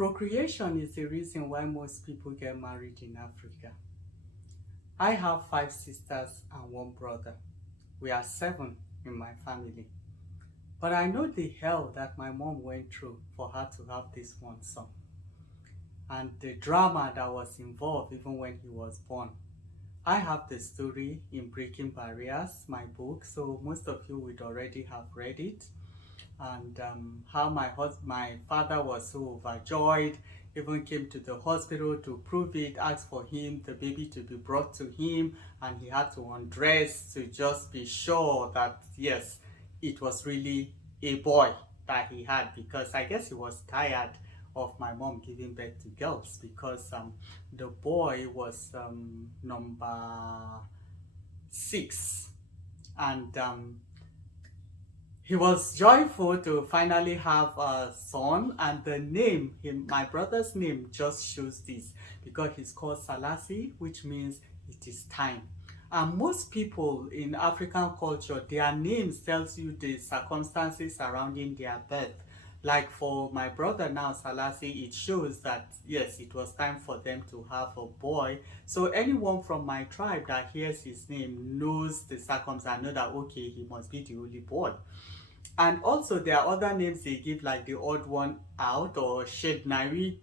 Procreation is the reason why most people get married in Africa. I have five sisters and one brother. We are seven in my family. But I know the hell that my mom went through for her to have this one son. And the drama that was involved even when he was born. I have the story in Breaking Barriers, my book, so most of you would already have read it. And how my father was so overjoyed, even came to the hospital to prove it, asked for the baby to be brought to him, and he had to undress to just be sure that yes, it was really a boy that he had, because I guess he was tired of my mom giving birth to girls, because the boy was number 6, and he was joyful to finally have a son, and the name, my brother's name, just shows this, because he's called Salasi, which means it is time. And most people in African culture, their names tells you the circumstances surrounding their birth. Like for my brother now, Salasi, it shows that yes, it was time for them to have a boy. So anyone from my tribe that hears his name knows the circumstance, know that okay, he must be the only boy. And also there are other names they give, like the odd one out, or Shednari,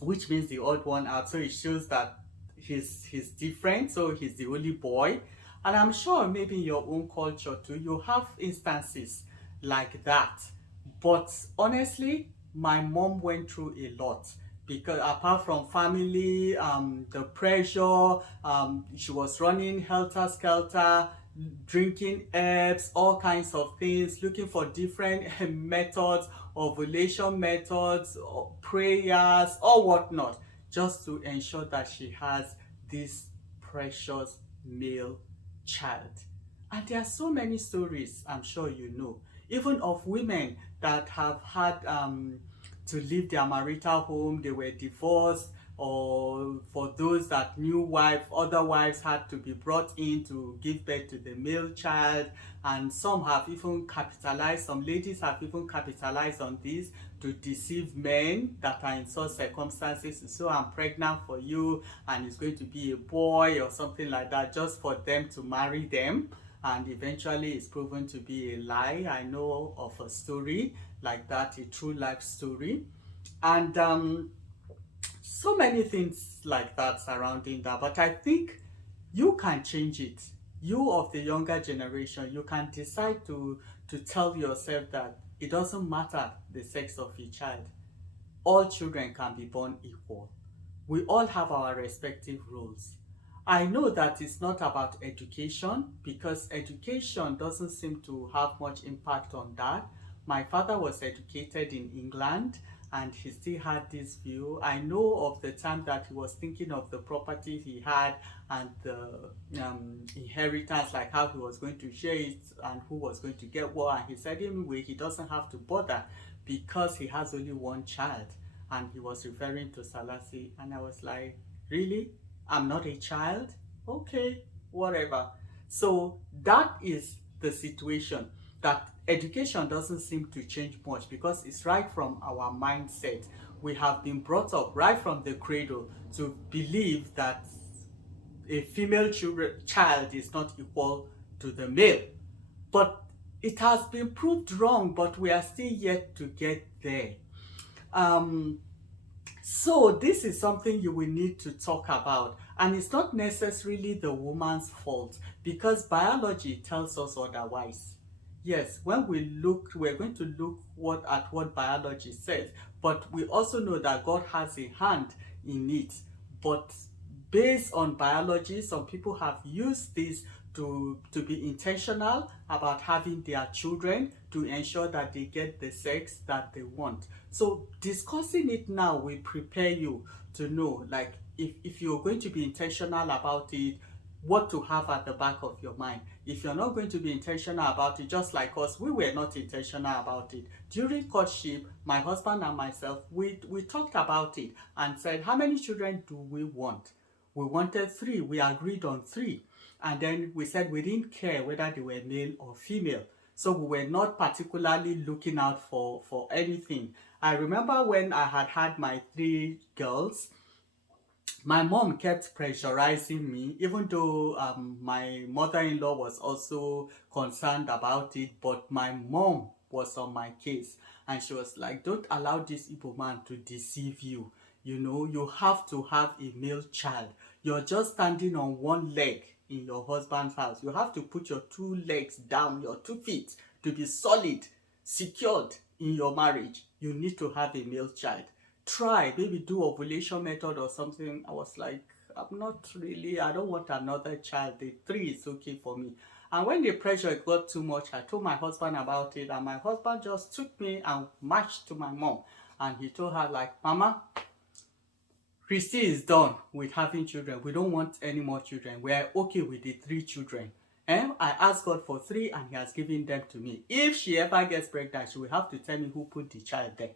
which means the odd one out. So it shows that he's different, so he's the only boy. And I'm sure maybe in your own culture too, you have instances like that. But honestly, my mom went through a lot, because apart from family, the pressure, she was running helter skelter, drinking herbs, all kinds of things, looking for different methods, ovulation methods, or prayers, or whatnot, just to ensure that she has this precious male child. And there are so many stories, I'm sure you know, even of women that have had to leave their marital home, they were divorced, or for those that new wife, other wives had to be brought in to give birth to the male child. And some have even capitalized, some ladies have even capitalized on this to deceive men that are in such circumstances. So I'm pregnant for you, and it's going to be a boy or something like that, just for them to marry them. And eventually it's proven to be a lie. I know of a story like that, a true life story. And so many things like that surrounding that. But I think you can change it. You of the younger generation, you can decide to tell yourself that it doesn't matter the sex of your child. All children can be born equal. We all have our respective roles. I know that it's not about education, because education doesn't seem to have much impact on that. My father was educated in England, and he still had this view. I know of the time that he was thinking of the property he had, and the inheritance, like how he was going to share it and who was going to get what. And he said anyway, he doesn't have to bother because he has only one child. And he was referring to Salasi, and I was like, really? I'm not a child? Okay, whatever. So that is the situation, that education doesn't seem to change much, because it's right from our mindset. We have been brought up right from the cradle to believe that a female child is not equal to the male. But it has been proved wrong, but we are still yet to get there. Um, so this is something you will need to talk about, and it's not necessarily the woman's fault, because biology tells us otherwise. Yes, when we look, we're going to look at what biology says, but we also know that God has a hand in it. But based on biology, some people have used this to be intentional about having their children, to ensure that they get the sex that they want. So discussing it now will prepare you to know, like, if you're going to be intentional about it, what to have at the back of your mind. If you're not going to be intentional about it, just like us, we were not intentional about it. During courtship, my husband and myself, we talked about it and said, how many children do we want? We wanted 3. We agreed on 3. And then we said we didn't care whether they were male or female. So we were not particularly looking out for anything. I remember when I had my 3 girls, my mom kept pressurizing me, even though my mother-in-law was also concerned about it, but my mom was on my case. And she was like, don't allow this Igbo man to deceive you. You know, you have to have a male child. You're just standing on one leg in your husband's house. You have to put your 2 legs down, your 2 feet, to be solid, secured in your marriage. You need to have a male child. Try, maybe do ovulation method or something. I was like, I'm not really, I don't want another child. The 3 is okay for me. And when the pressure got too much, I told my husband about it, and my husband just took me and marched to my mom. And he told her, like, Mama, Christy is done with having children. We don't want any more children. We're okay with the 3 children. I asked God for 3 and he has given them to me. If she ever gets pregnant, she will have to tell me who put the child there.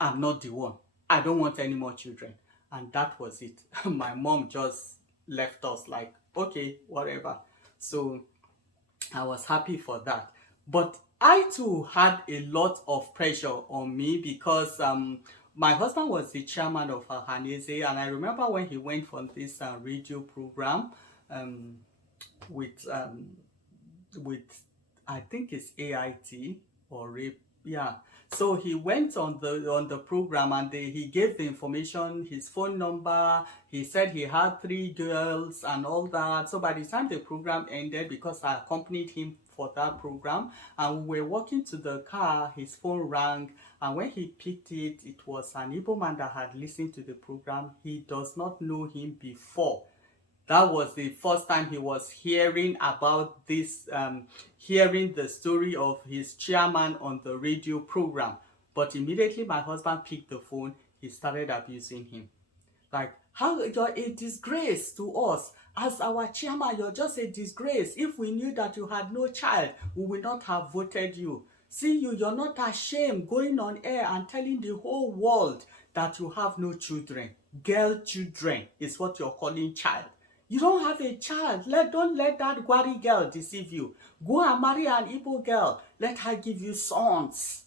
I'm not the one. I don't want any more children. And that was it. My mom just left us like, okay, whatever. So I was happy for that. But I too had a lot of pressure on me because my husband was the chairman of Hanese, and I remember when he went for this radio program um, with I think it's AIT or RAPE, yeah. So he went on the program, and he gave the information, his phone number. He said he had 3 girls and all that. So by the time the program ended, because I accompanied him for that program, and we were walking to the car, his phone rang, and when he picked it, it was an Igbo man that had listened to the program. He does not know him before. That was the first time he was hearing about this, hearing the story of his chairman on the radio program. But immediately my husband picked the phone, he started abusing him. Like, how you're a disgrace to us. As our chairman, you're just a disgrace. If we knew that you had no child, we would not have voted you. See you, you're not ashamed going on air and telling the whole world that you have no children. Girl children is what you're calling child. You don't have a child. Don't let that Gwari girl deceive you. Go and marry an Igbo girl. Let her give you sons.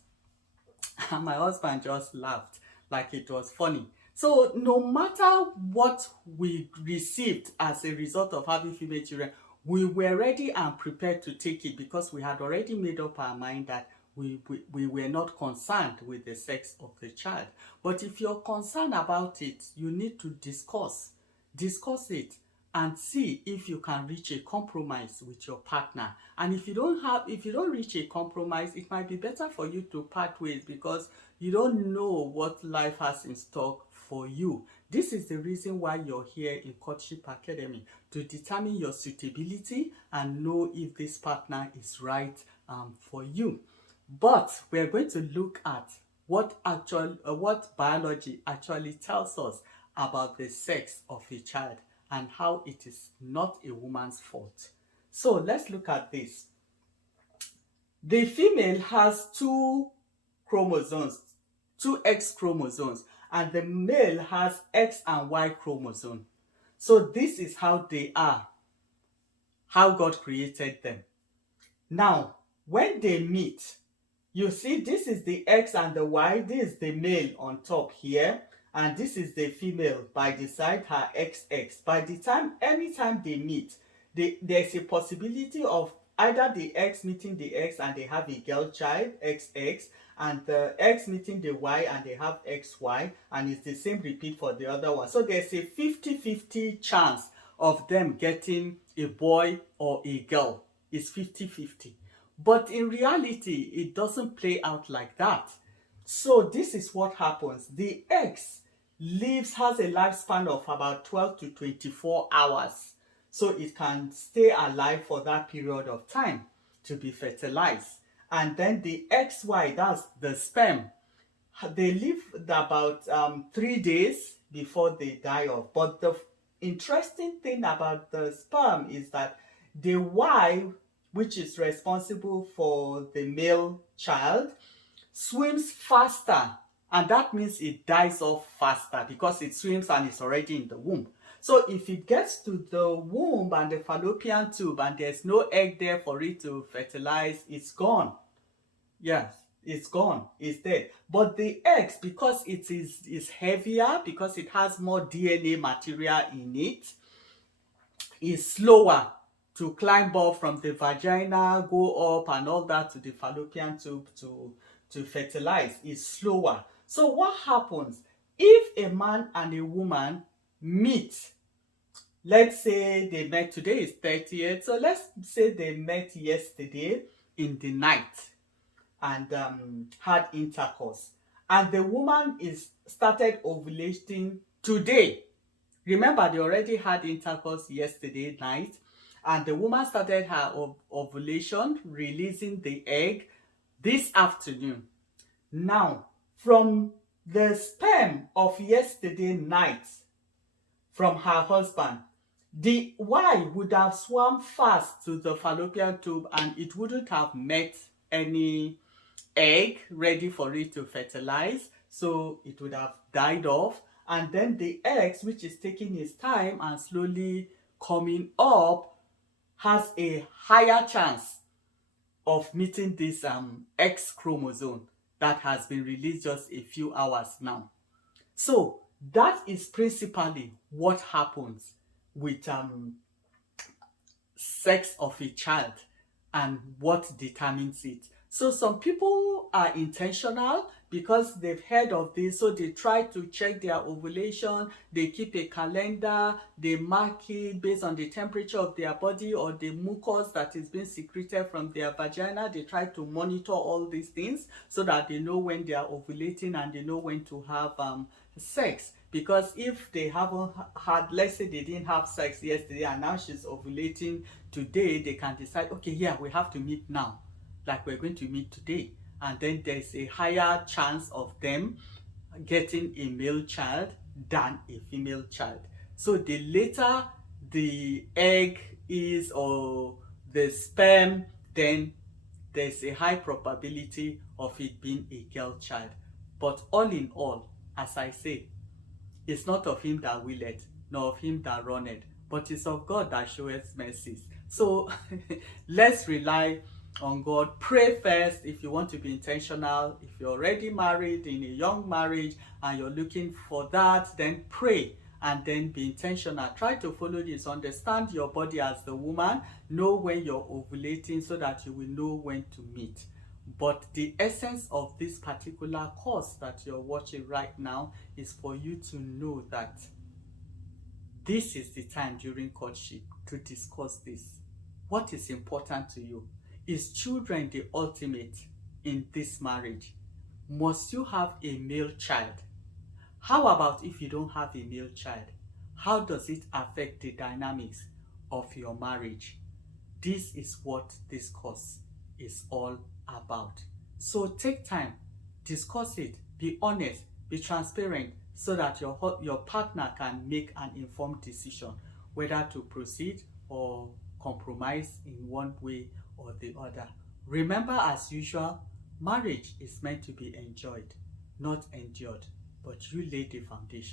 And my husband just laughed like it was funny. So no matter what we received as a result of having female children, we were ready and prepared to take it because we had already made up our mind that we were not concerned with the sex of the child. But if you're concerned about it, you need to discuss it and see if you can reach a compromise with your partner. And if you don't reach a compromise, it might be better for you to part ways because you don't know what life has in stock for you. This is the reason why you're here in Courtship Academy, to determine your suitability and know if this partner is right for you. But we're going to look at what biology actually tells us about the sex of a child and how it is not a woman's fault. So let's look at this. The female has 2 chromosomes, 2 X chromosomes, and the male has X and Y chromosome. So this is how they are, how God created them. Now, when they meet, you see this is the X and the Y, this is the male on top here, and this is the female by the side, her XX. By the time, anytime they meet, there's a possibility of either the X meeting the X and they have a girl child, XX, and the X meeting the Y and they have XY, and it's the same repeat for the other one. So there's a 50-50 chance of them getting a boy or a girl. It's 50-50. But in reality, it doesn't play out like that. So this is what happens. The X has a lifespan of about 12 to 24 hours. So it can stay alive for that period of time to be fertilized. And then the XY, that's the sperm, they live about 3 days before they die off. But the interesting thing about the sperm is that the Y, which is responsible for the male child, swims faster, and that means it dies off faster because it swims and it's already in the womb. So if it gets to the womb and the fallopian tube and there's no egg there for it to fertilize, it's gone. Yes, it's gone, it's dead. But the eggs, because is heavier, because it has more DNA material in it, is slower to climb up from the vagina, go up and all that to the fallopian tube to fertilize. Is slower. So what happens if a man and a woman meet? Let's say they met, today is 30th, so let's say they met yesterday in the night and had intercourse, and the woman is started ovulating today. Remember, they already had intercourse yesterday night, and the woman started her ovulation, releasing the egg this afternoon. Now, from the sperm of yesterday night from her husband, the Y would have swam fast to the fallopian tube and it wouldn't have met any egg ready for it to fertilize, so it would have died off. And then the eggs, which is taking its time and slowly coming up, has a higher chance of meeting this X chromosome that has been released just a few hours now. So that is principally what happens with sex of a child and what determines it. So some people are intentional because they've heard of this, so they try to check their ovulation, they keep a calendar, they mark it based on the temperature of their body or the mucus that is being secreted from their vagina. They try to monitor all these things so that they know when they are ovulating and they know when to have sex. Because if they haven't had, let's say they didn't have sex yesterday and now she's ovulating today, they can decide, okay, yeah, we have to meet now, like we're going to meet today. And then there's a higher chance of them getting a male child than a female child. So the later the egg is or the sperm, then there's a high probability of it being a girl child. But all in all, as I say, it's not of him that willeth, nor of him that runneth, but it's of God that showeth mercies. So let's rely on God. Pray first if you want to be intentional. If you're already married, in a young marriage, and you're looking for that, then pray and then be intentional. Try to follow this. Understand your body as the woman. Know when you're ovulating so that you will know when to meet. But the essence of this particular course that you're watching right now is for you to know that this is the time during courtship to discuss this. What is important to you? Is children the ultimate in this marriage? Must you have a male child? How about if you don't have a male child? How does it affect the dynamics of your marriage? This is what this course is all about. So take time, discuss it, be honest, be transparent, so that your partner can make an informed decision whether to proceed or compromise in one way or the other. Remember, as usual, marriage is meant to be enjoyed, not endured, but you lay the foundation.